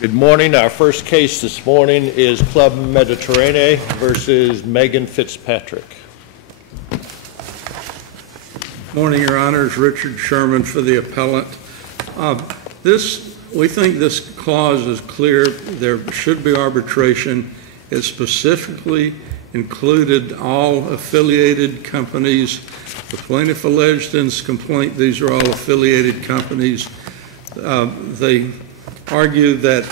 Good morning. Our first case this morning is Club Mediterranean versus Megan Fitzpatrick. Morning, Your Honors. Richard Sherman for the appellant. We think this clause is clear. There should be arbitration. It specifically included all affiliated companies. The plaintiff alleged in his complaint these are all affiliated companies. They argue that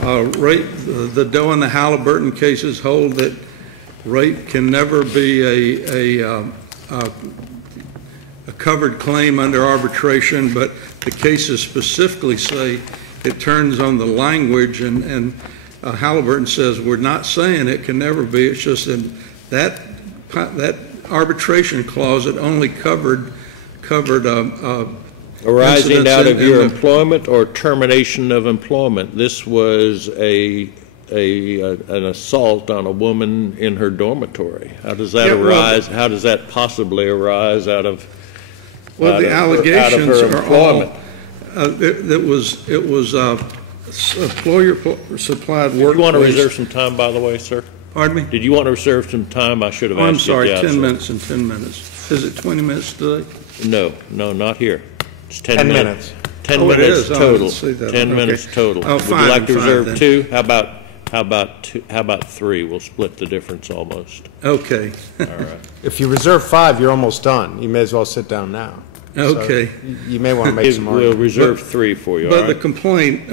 the Doe and the Halliburton cases hold that rape can never be a covered claim under arbitration, but the cases specifically say it turns on the language, and Halliburton says we're not saying it can never be. It's just in that arbitration clause it only covered arising out of your employment or termination of employment. This was an assault on a woman in her dormitory. How does that arise? How does that possibly arise out of? Well, the allegations are all. It was employer supplied work. Did you want to reserve some time, by the way, sir? Pardon me? Did you want to reserve some time? I should have asked. I'm sorry. You 10 minutes and 10 minutes. Is it 20 minutes today? No, not here. It's 10 minutes. 10 minutes total. 10 minutes total. Oh, Would you like to reserve two? How about three? We'll split the difference almost. Okay. All right. If you reserve 5, you're almost done. You may as well sit down now. Okay. So you may want to make some arguments. We'll reserve 3 for you. But the complaint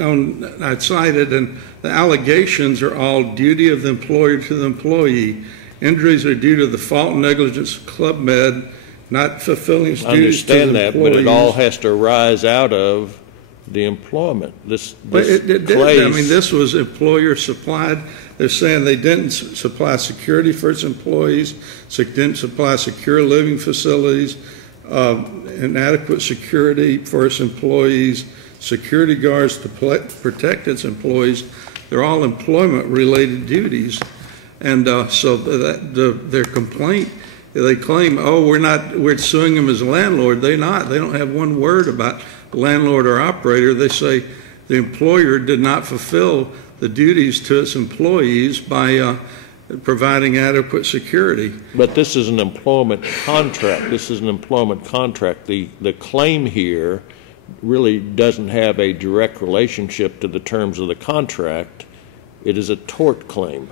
I cited, and the allegations are all duty of the employer to the employee. Injuries are due to the fault and negligence of Club Med, not fulfilling its duties to the employees. I understand that, but it all has to arise out of the employment. But it did. I mean, this was employer supplied. They're saying they didn't supply security for its employees, didn't supply secure living facilities, inadequate security for its employees, security guards to protect its employees. They're all employment-related duties. And so their complaint, they claim, oh, we're suing them as a landlord. They're not. They don't have one word about landlord or operator. They say the employer did not fulfill the duties to its employees by providing adequate security. But this is an employment contract. This is an employment contract. The claim here really doesn't have a direct relationship to the terms of the contract. It is a tort claim.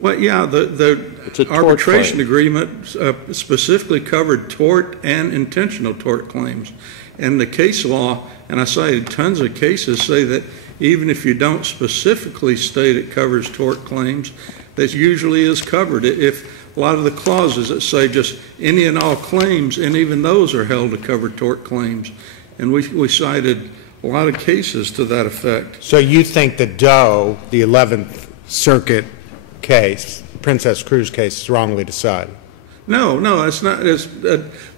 Well, yeah, the arbitration agreement specifically covered tort and intentional tort claims. And the case law, and I cited tons of cases, say that even if you don't specifically state it covers tort claims, that usually is covered. If a lot of the clauses that say just any and all claims, and even those are held to cover tort claims. And we cited a lot of cases to that effect. So you think the Doe, the 11th Circuit case, Princess Cruz case, is wrongly decided? No, it's not.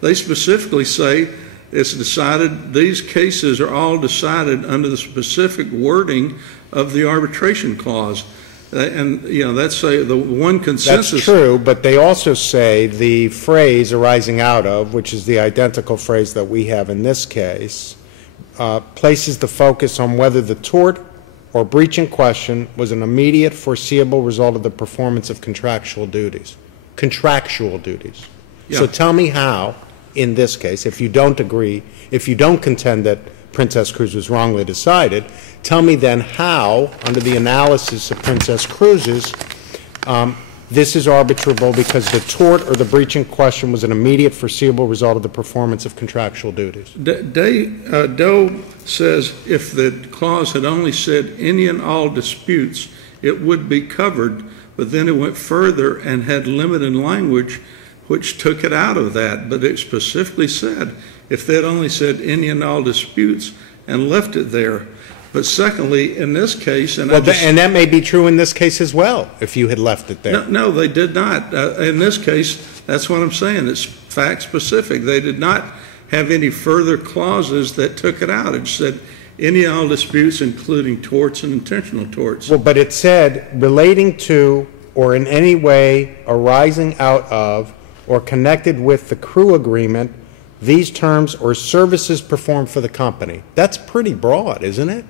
They specifically say it's decided, these cases are all decided under the specific wording of the arbitration clause. And, that's the one consensus. That's true, but they also say the phrase arising out of, which is the identical phrase that we have in this case, places the focus on whether the tort or breach in question was an immediate foreseeable result of the performance of contractual duties. Contractual duties. Yeah. So tell me how, in this case, if you don't agree, if you don't contend that Princess Cruz was wrongly decided, tell me then how, under the analysis of Princess Cruz's, this is arbitrable because the tort or the breach in question was an immediate foreseeable result of the performance of contractual duties. Doe says if the clause had only said any and all disputes, it would be covered, but then it went further and had limited language which took it out of that. But it specifically said if they'd only said any and all disputes and left it there. But secondly, in this case, and that may be true in this case as well, if you had left it there. No, they did not. In this case, that's what I'm saying. It's fact specific. They did not have any further clauses that took it out. It said any and all disputes, including torts and intentional torts. Well, but it said relating to or in any way arising out of or connected with the crew agreement, these terms or services performed for the company. That's pretty broad, isn't it?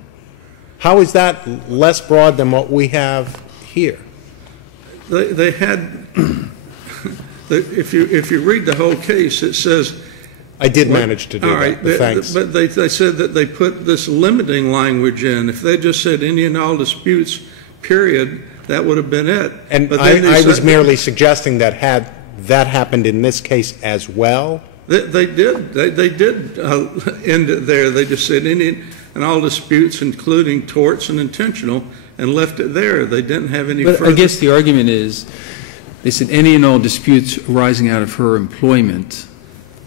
How is that less broad than what we have here? They had, if you read the whole case, it says. I did manage to do that, thanks. But they said that they put this limiting language in. If they just said any and all disputes, period, that would have been it. And I was merely suggesting that had that happened in this case as well. They did. They did end it there. They just said any and all disputes, including torts and intentional, and left it there. They didn't have any further. But I guess the argument is, they said any and all disputes arising out of her employment.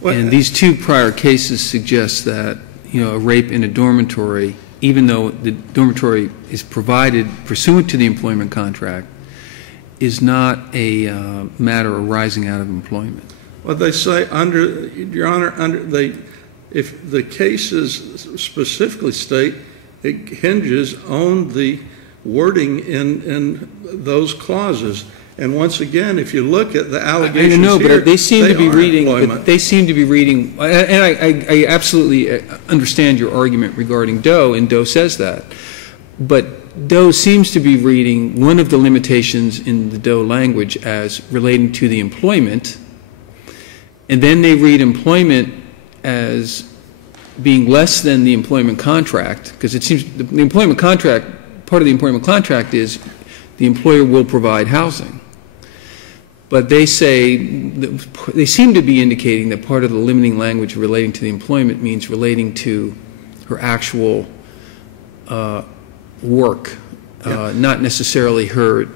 And these two prior cases suggest that, a rape in a dormitory, even though the dormitory is provided pursuant to the employment contract, is not a matter arising out of employment. Well, they say Your Honor, if the cases specifically state it hinges on the wording in those clauses. And once again, if you look at the allegations I know, here, but they seem to be reading. Employment. They seem to be reading, and I absolutely understand your argument regarding Doe, and Doe says that. But Doe seems to be reading one of the limitations in the Doe language as relating to the employment, and then they read employment as being less than the employment contract, because it seems the employment contract, part of the employment contract is the employer will provide housing. But they say, they seem to be indicating that part of the limiting language relating to the employment means relating to her actual work, not necessarily her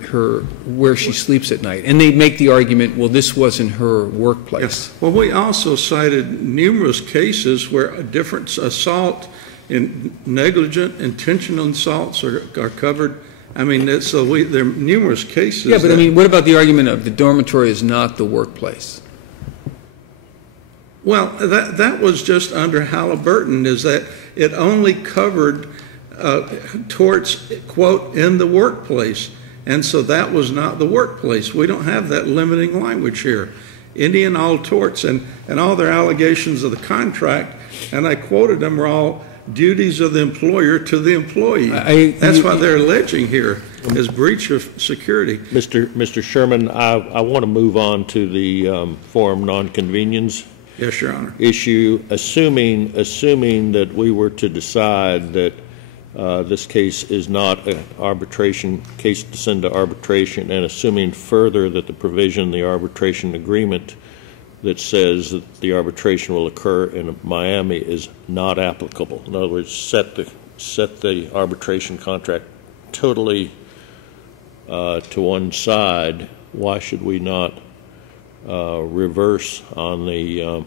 where she sleeps at night. And they make the argument, well, this wasn't her workplace. Yes. Well, we also cited numerous cases where a different assault in negligent, intentional assaults are covered. I mean, there are numerous cases. Yeah, but I mean, what about the argument of the dormitory is not the workplace? Well, that was just under Halliburton, is that it only covered torts, quote, in the workplace. And so that was not the workplace. We don't have that limiting language here. Any and all torts and all their allegations of the contract, and I quoted them, were all duties of the employer to the employee. That's what they're alleging here, is breach of security. Mr. Sherman, I want to move on to the forum nonconvenience. Yes, Your Honor. Issue, assuming that we were to decide that this case is not an arbitration case to send to arbitration, and assuming further that the provision in the arbitration agreement that says that the arbitration will occur in Miami is not applicable. In other words, set the arbitration contract totally to one side. Why should we not reverse on the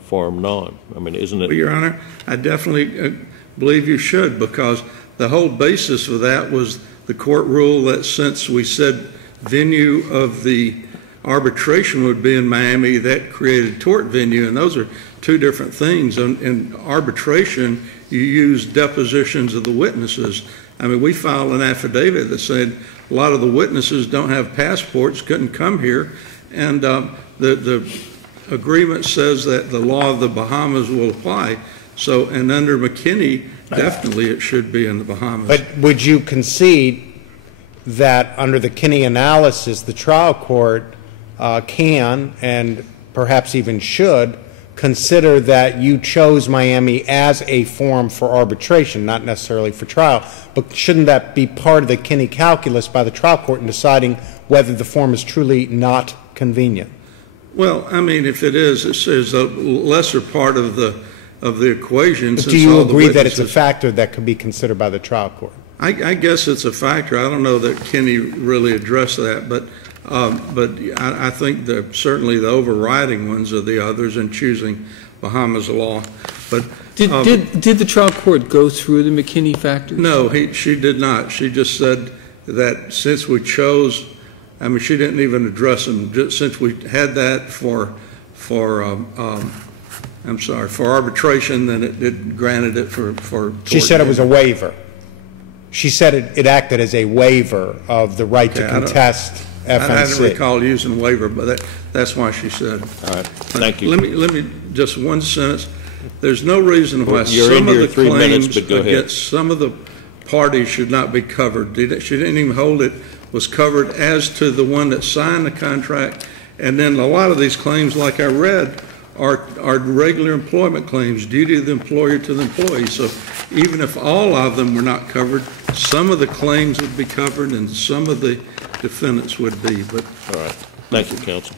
forum non? I mean, isn't it? Well, Your Honor, I definitely believe you should, because the whole basis of that was the court rule that since we said venue of the arbitration would be in Miami, that created tort venue, and those are two different things. In arbitration, you use depositions of the witnesses. I mean, we filed an affidavit that said a lot of the witnesses don't have passports, couldn't come here, and the agreement says that the law of the Bahamas will apply. So, and under McKinney, definitely it should be in the Bahamas. But would you concede that under the Kinney analysis, the trial court can, and perhaps even should, consider that you chose Miami as a forum for arbitration, not necessarily for trial, but shouldn't that be part of the Kinney calculus by the trial court in deciding whether the forum is truly not convenient? Well, I mean, if it is, it's a lesser part of the equation. But do you agree that it's a factor that could be considered by the trial court? I guess it's a factor. I don't know that Kinney really addressed that, but I think certainly the overriding ones are the others in choosing Bahamas law. But did the trial court go through the McKinney factors? No, she did not. She just said that since we chose, I mean, she didn't even address them. Just since we had that for arbitration, then it granted it for. She said it was a waiver. She said it acted as a waiver of the right to contest FNC. I didn't recall using waiver, but that's why she said. All right, thank you. Let me just one sentence. There's no reason why some of the claims against some of the party should not be covered. She didn't even hold it was covered as to the one that signed the contract. And then a lot of these claims, like I read, are regular employment claims, duty of the employer to the employee. So even if all of them were not covered, some of the claims would be covered and some of the defendants would be. But all right. Thank you, counsel.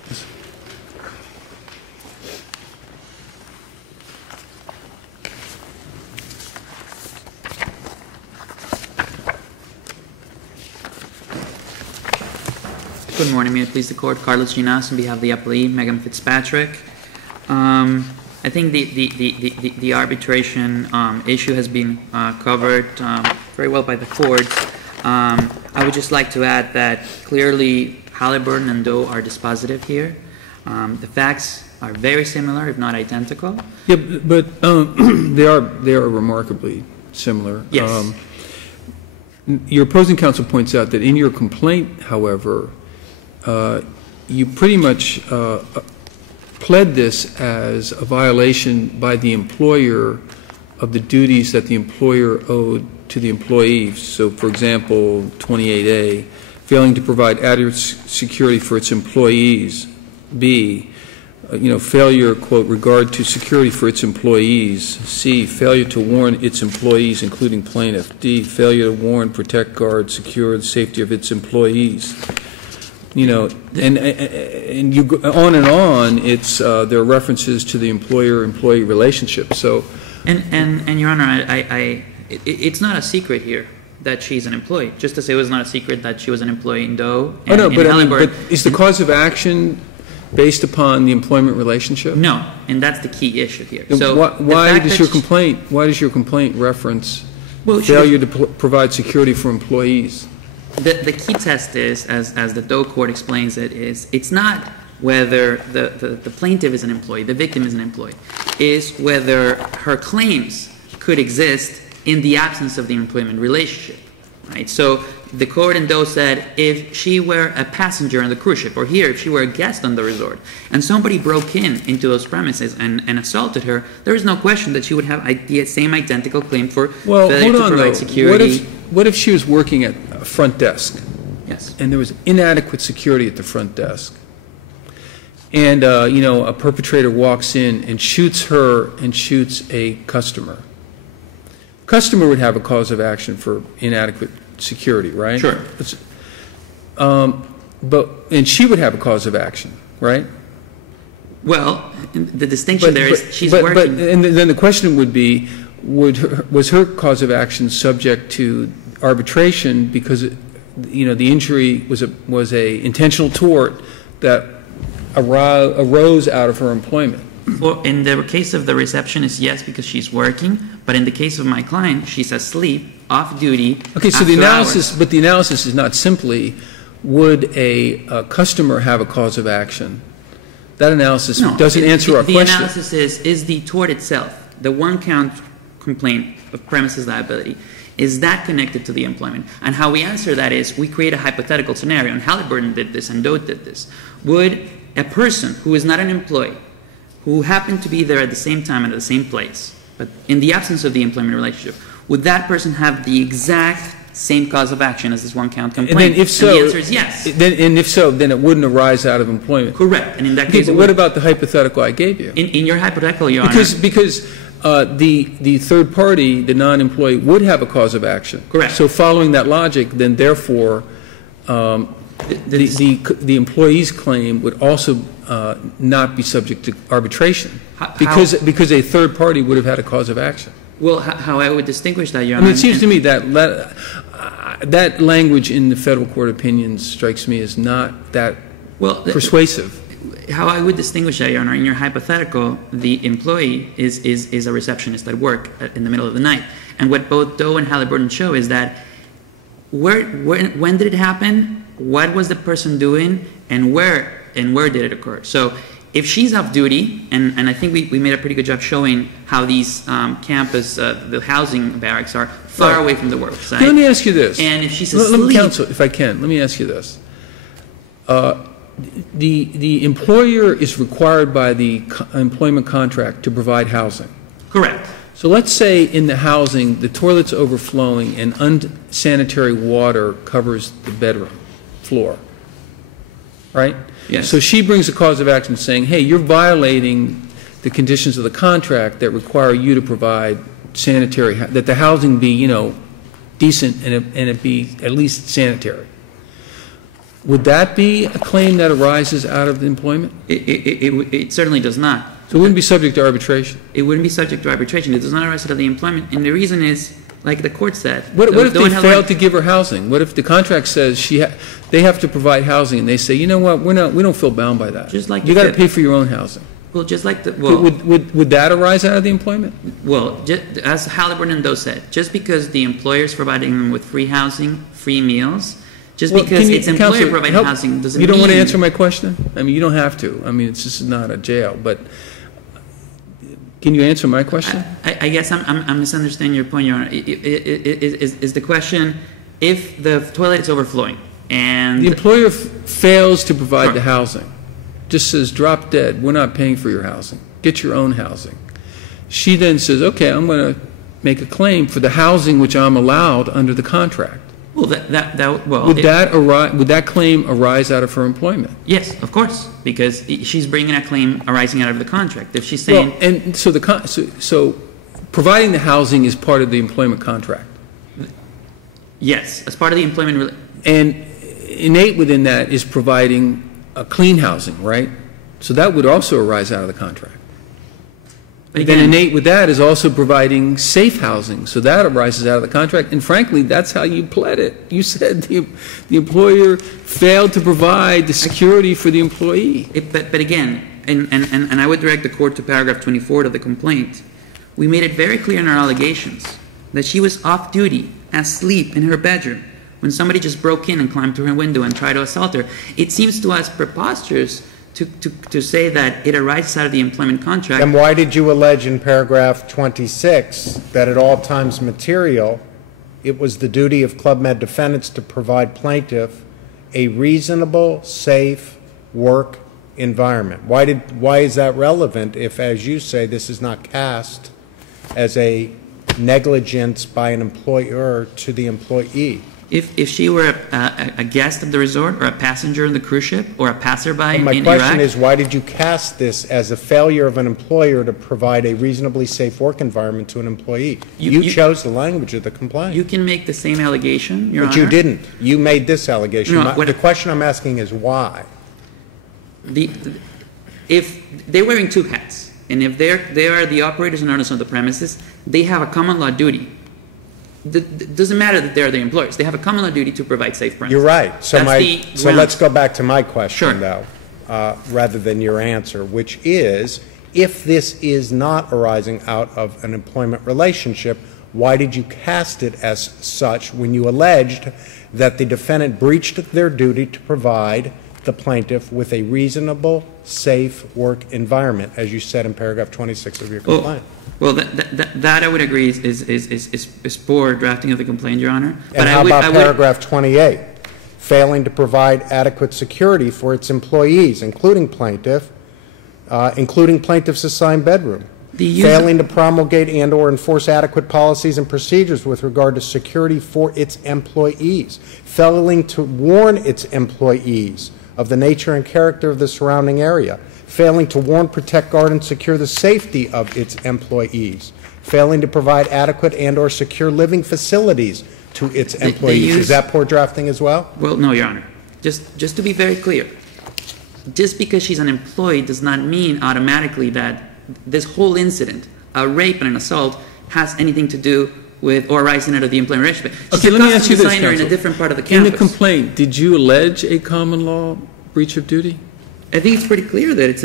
Good morning. May it please the court. Carlos Llinás on behalf of the appellee, Megan Fitzpatrick. I think the arbitration issue has been covered very well by the court. I would just like to add that clearly Halliburton and Doe are dispositive here. The facts are very similar, if not identical. Yeah, but they are remarkably similar. Yes. Your opposing counsel points out that in your complaint, however, you pretty much pled this as a violation by the employer of the duties that the employer owed to the employees. So, for example, 28A, failing to provide adequate security for its employees. B, failure, quote, regard to security for its employees. C, failure to warn its employees, including plaintiff. D, failure to warn, protect, guard, secure the safety of its employees. And you go on and on. It's there are references to the employer-employee relationship. So, and Your Honor, it's not a secret here that she's an employee. Just as it was not a secret that she was an employee in Doe. And but is the cause of action based upon the employment relationship? No, and that's the key issue here. So why does your complaint reference failure to provide security for employees? The key test is, as the Doe court explains it, is it's not whether the plaintiff is an employee, the victim is an employee, is whether her claims could exist in the absence of the employment relationship, right? So the court in Doe said if she were a passenger on the cruise ship, or here, if she were a guest on the resort, and somebody broke into those premises and assaulted her, there is no question that she would have the same identical claim for failure to provide security. What if she was working at a front desk? Yes. And there was inadequate security at the front desk. And, a perpetrator walks in and shoots her and shoots a customer. Customer would have a cause of action for inadequate security, right? Sure. And she would have a cause of action, right? Well, the distinction there is she's working. And then the question would be, was her cause of action subject to arbitration because the injury was a intentional tort that arose out of her employment? Well, in the case of the receptionist, yes, because she's working. But in the case of my client, she's asleep, off duty. Okay, so the analysis is not simply would a customer have a cause of action. That analysis doesn't answer our question. The analysis is the tort itself, the one-count complaint of premises liability, is that connected to the employment? And how we answer that is we create a hypothetical scenario, and Halliburton did this and Doe did this. Would a person who is not an employee, who happened to be there at the same time and at the same place, but in the absence of the employment relationship, would that person have the exact same cause of action as this one-count complaint? And then if so, and the answer is yes. And if so, then it wouldn't arise out of employment. Correct. And in that case, but what about the hypothetical I gave you? In your hypothetical, Your Honor. Because the third party, the non-employee, would have a cause of action. Correct. So following that logic, then therefore, the employee's claim would also not be subject to arbitration because a third party would have had a cause of action. Well, how I would distinguish that, Your Honor. I mean, it seems to me that that language in the federal court opinions strikes me as not that persuasive. How I would distinguish that, Your Honor, in your hypothetical, the employee is a receptionist at work in the middle of the night. And what both Doe and Halliburton show is that when did it happen, what was the person doing, and where did it occur? So if she's off duty, and I think we made a pretty good job showing how these campus, the housing barracks are far away from the work site. Let me ask you this. And if she's asleep. Let me counsel, if I can. Let me ask you this. The employer is required by the employment contract to provide housing. Correct. So let's say in the housing, the toilet's overflowing and unsanitary water covers the bedroom floor, right? Yes. So she brings a cause of action saying, hey, you're violating the conditions of the contract that require you to provide sanitary, that the housing be, you know, decent and it be at least sanitary. Would that be a claim that arises out of the employment? It certainly does not. So it wouldn't be subject to arbitration? It wouldn't be subject to arbitration. It does not arise out of the employment. And the reason is, like the court said. What if they failed to give her housing? What if the contract says they have to provide housing and they say, you know what, we don't feel bound by that. Just like you got to pay for your own housing. Well, just like the, would that arise out of the employment? Well, as Halliburton and Doe said, just because the employer is providing them with free housing, free meals, just because it's employer providing housing doesn't mean. You don't want to answer my question? I mean, you don't have to. I mean, it's just not a jail, but can you answer my question? I guess I'm misunderstanding your point, Your Honor. Is the question, if the toilet is overflowing and the employer fails to provide the housing, just says, drop dead, we're not paying for your housing, get your own housing. She then says, okay, I'm going to make a claim for the housing which I'm allowed under the contract. Well, would that claim arise out of her employment? Yes, of course, because she's bringing a claim arising out of the contract. If she's saying, well, and so providing the housing is part of the employment contract. Yes, as part of the employment. And innate within that is providing a clean housing, right? So that would also arise out of the contract. But then innate with that is also providing safe housing. So that arises out of the contract. And frankly, that's how you pled it. You said the employer failed to provide the security for the employee. But again, and I would direct the court to paragraph 24 of the complaint. We made it very clear in our allegations that she was off duty, asleep in her bedroom, when somebody just broke in and climbed through her window and tried to assault her. It seems to us preposterous to say that it arises out of the employment contract. And why did you allege in paragraph 26 that at all times material, it was the duty of Club Med defendants to provide plaintiff a reasonable, safe work environment? Why is that relevant if, as you say, this is not cast as a negligence by an employer to the employee? If she were a guest of the resort or a passenger in the cruise ship or a passerby in Iraq. My question is, why did you cast this as a failure of an employer to provide a reasonably safe work environment to an employee? You chose the language of the complaint. You can make the same allegation, Your Honor. But you didn't. You made this allegation. No, the question I'm asking is why? If they're wearing two hats, and if they are the operators and owners of the premises, they have a common law duty. It doesn't matter that they're the employers. They have a common law duty to provide safe premises. You're right. So let's go back to my question, sure. though, rather than your answer, which is, if this is not arising out of an employment relationship, why did you cast it as such when you alleged that the defendant breached their duty to provide the plaintiff with a reasonable, safe work environment, as you said in paragraph 26 of your complaint? Well, that I would agree is poor drafting of the complaint, Your Honor. And how about paragraph 28? Failing to provide adequate security for its employees, including plaintiff's assigned bedroom. Failing to promulgate and or enforce adequate policies and procedures with regard to security for its employees. Failing to warn its employees of the nature and character of the surrounding area. Failing to warn, protect, guard, and secure the safety of its employees. Failing to provide adequate and or secure living facilities to its employees. Is that poor drafting as well? Well, no, Your Honor. Just to be very clear, just because she's an employee does not mean automatically that this whole incident, a rape and an assault, has anything to do with or arising out of the employment relationship. Okay, let me ask you this, counsel. In a different part of the campus. In the complaint, did you allege a common law breach of duty? I think it's pretty clear that it's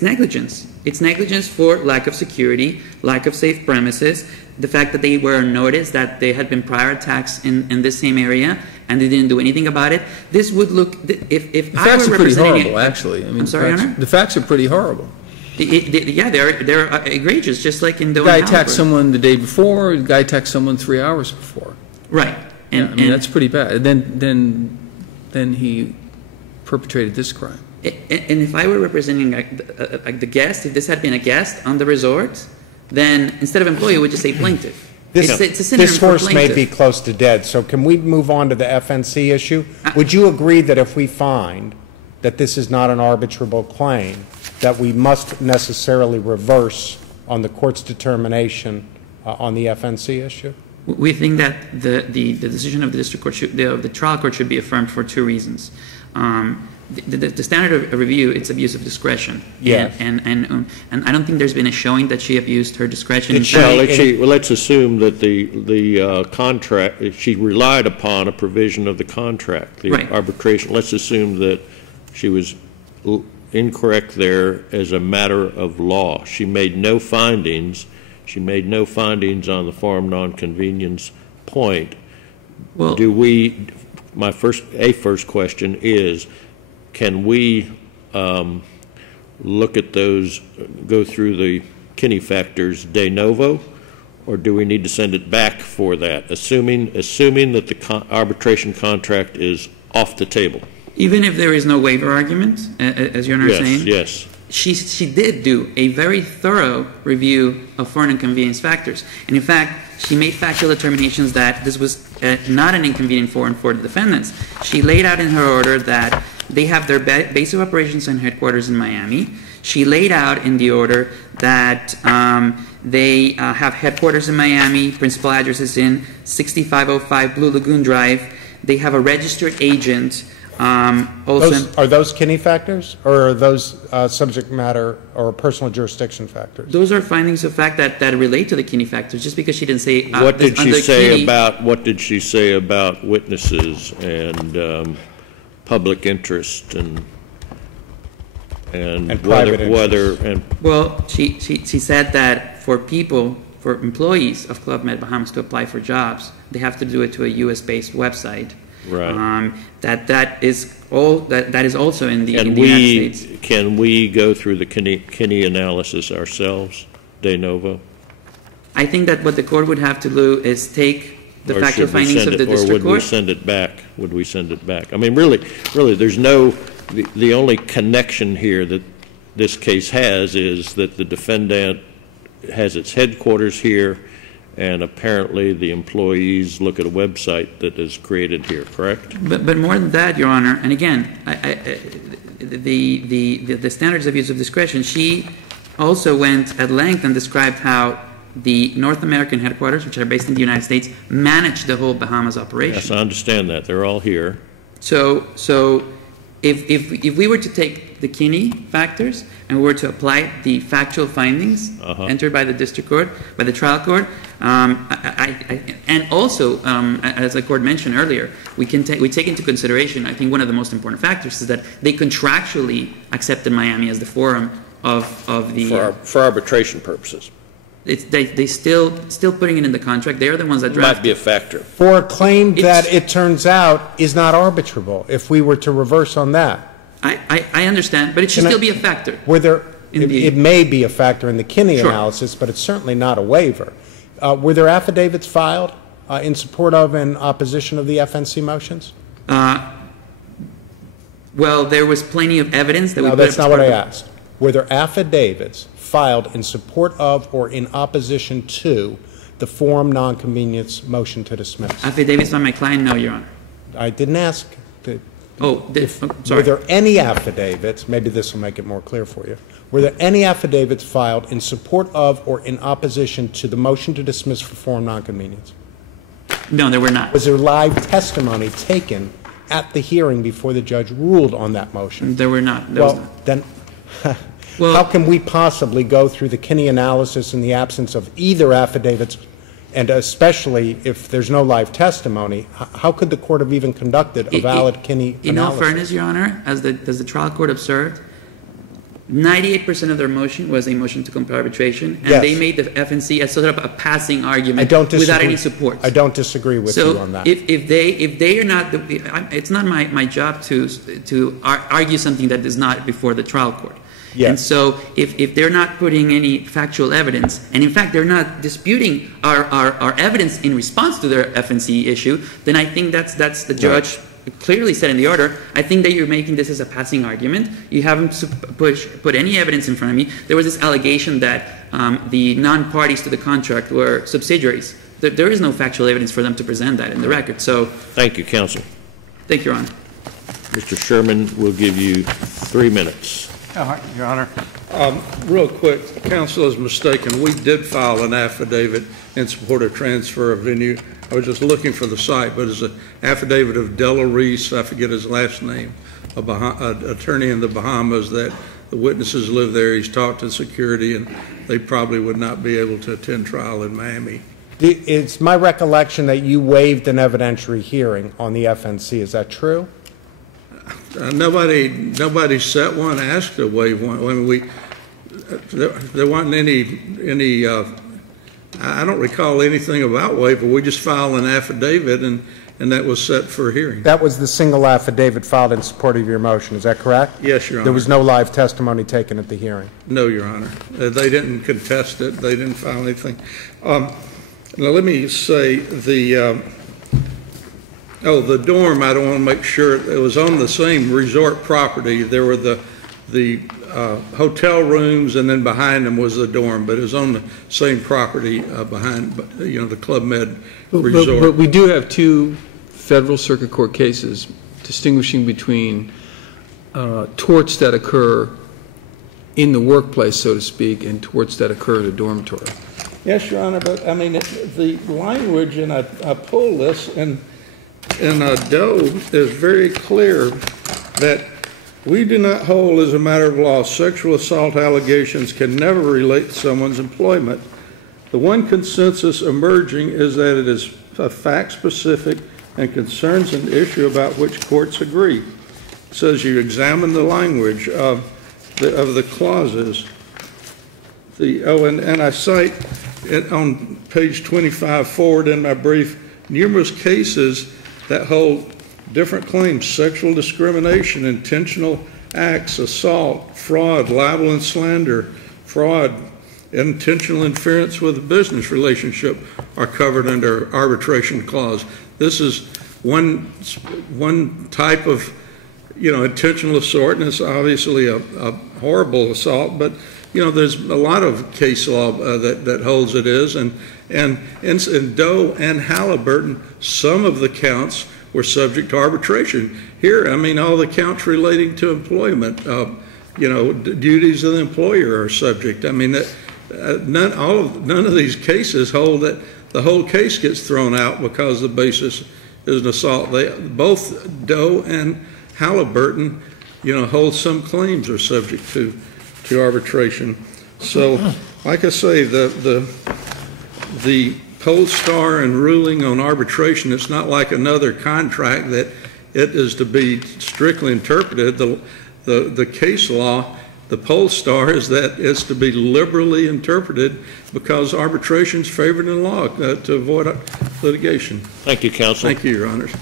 negligence. It's negligence for lack of security, lack of safe premises, the fact that they were noticed that they had been prior attacks in this same area and they didn't do anything about it. This would look, if I were representing... The facts are pretty horrible, actually. I'm sorry, Your Honor? The facts are pretty horrible. Yeah, they're egregious, just like in Doe and Halliburton. The guy attacked someone the day before, the guy attacked someone 3 hours before. Right. And that's pretty bad. Then he perpetrated this crime. And if I were representing the guest, if this had been a guest on the resort, then instead of employee, it would just say plaintiff. It's a synonym This for horse may plaintiff. be close to dead, so can we move on to the FNC issue? Would you agree that if we find that this is not an arbitrable claim, that we must necessarily reverse on the court's determination on the FNC issue? We think that the decision of the district court the trial court should be affirmed for two reasons. The standard of review, it's abuse of discretion. Yes. And I don't think there's been a showing that she abused her discretion. Well, let's assume that the contract, if she relied upon a provision of the contract, the Right. arbitration. Let's assume that she was incorrect there as a matter of law. She made no findings. She made no findings on the forum nonconvenience point. Well, My first question is, can we look at those, go through the Kinney factors de novo, or do we need to send it back for that, assuming that the arbitration contract is off the table? even if there is no waiver argument, as you're not saying, Yes. she did do a very thorough review of foreign inconvenience factors. And in fact, she made factual determinations that this was not an inconvenient forum for the defendants. She laid out in her order that they have their base of operations and headquarters in Miami. She laid out in the order that they have headquarters in Miami, principal address is in 6505 Blue Lagoon Drive. They have a registered agent. Are those Kinney factors, or are those subject matter or personal jurisdiction factors? Those are findings of fact that relate to the Kinney factors. Just because she didn't say What did she say about witnesses and public interest and private whether interest? Well, she said that for employees of Club Med Bahamas to apply for jobs, they have to do it to a U.S.-based website. Right. That is also in the United States. Can we go through the Kinney analysis ourselves, de novo? I think that what the court would have to do is take the factual findings of the district court. Or would we send it back? Would we send it back? I mean, really, there's no. The only connection here that this case has is that the defendant has its headquarters here, and apparently the employees look at a website that is created here, correct? But more than that, Your Honor, and again, the standards of use of discretion, she also went at length and described how the North American headquarters, which are based in the United States, manage the whole Bahamas operation. Yes, I understand that. They're all here. So if we were to take the Kinney factors and we were to apply the factual findings entered by the district court, by the trial court, and also, as the court mentioned earlier, we take into consideration, I think one of the most important factors is that they contractually accepted Miami as the forum of the... For arbitration purposes. They still putting it in the contract. They are the ones that draft. Might be a factor. For a claim that it turns out is not arbitrable, if we were to reverse on that. I understand, but it should still be a factor. It may be a factor in the Kinney analysis, but it's certainly not a waiver. Were there affidavits filed in support of and opposition of the FNC motions? Well, there was plenty of evidence that we put No, that's not what I asked. Were there affidavits filed in support of or in opposition to the forum nonconvenience motion to dismiss? Affidavits by my client? No, Your Honor. I didn't ask. Sorry. Were there any affidavits, maybe this will make it more clear for you, were there any affidavits filed in support of or in opposition to the motion to dismiss for forum nonconvenience? No, there were not. Was there live testimony taken at the hearing before the judge ruled on that motion? There were not. Then how can we possibly go through the Kinney analysis in the absence of either affidavits, and especially if there's no live testimony? How could the court have even conducted a valid Kinney analysis? In all fairness, Your Honor, as the trial court observed, 98% of their motion was a motion to compel arbitration, and they made the FNC as sort of a passing argument without any support. I don't disagree with you on that. So if they are not, it's not my job to argue something that is not before the trial court. Yes. And so if they're not putting any factual evidence, and in fact they're not disputing our evidence in response to their FNC issue, then I think that's the judge clearly said in the order. I think that you're making this as a passing argument. You haven't put any evidence in front of me. There was this allegation that the non-parties to the contract were subsidiaries. There is no factual evidence for them to present that in the record. So, thank you, counsel. thank you, Your Honor. Mr. Sherman will give you 3 minutes. Your Honor. Real quick, counsel is mistaken. We did file an affidavit in support of transfer of venue. I was just looking for the site, but it's an affidavit of Della Reese, I forget his last name, an attorney in the Bahamas, that the witnesses live there. He's talked to security, and they probably would not be able to attend trial in Miami. It's my recollection that you waived an evidentiary hearing on the FNC. Is that true? Nobody set one, asked to waive one. I mean, there wasn't any. I don't recall anything about waiver. We just filed an affidavit, and that was set for hearing. That was the single affidavit filed in support of your motion. Is that correct? Yes, Your Honor. There was no live testimony taken at the hearing? No, Your Honor. They didn't contest it. They didn't file anything. Now, let me say the dorm, I don't want to make sure, it was on the same resort property. There were the hotel rooms, and then behind them was the dorm, but it was on the same property behind, the Club Med resort. But we do have 2 federal circuit court cases distinguishing between torts that occur in the workplace, so to speak, and torts that occur in a dormitory. Yes, Your Honor, but I mean, the language, and I pull this, and Doe is very clear that we do not hold as a matter of law sexual assault allegations can never relate to someone's employment. The one consensus emerging is that it is fact-specific and concerns an issue about which courts agree. It says you examine the language of the clauses. And I cite it on page 25 forward in my brief, numerous cases that hold different claims: sexual discrimination, intentional acts, assault, fraud, libel and slander, fraud, intentional interference with a business relationship are covered under arbitration clause. This is one type of, intentional assault, and it's obviously a horrible assault, but there's a lot of case law that holds it is, and in Doe and Halliburton, some of the counts were subject to arbitration. Here, I mean, all the counts relating to employment, duties of the employer are subject. I mean, none of these cases hold that the whole case gets thrown out because the basis is an assault. Both Doe and Halliburton, hold some claims are subject to arbitration. So, like I say, the Polestar and ruling on arbitration, it's not like another contract that it is to be strictly interpreted. The case law, the Polestar, is that it's to be liberally interpreted because arbitration is favored in law to avoid litigation. Thank you, counsel. Thank you, Your Honors.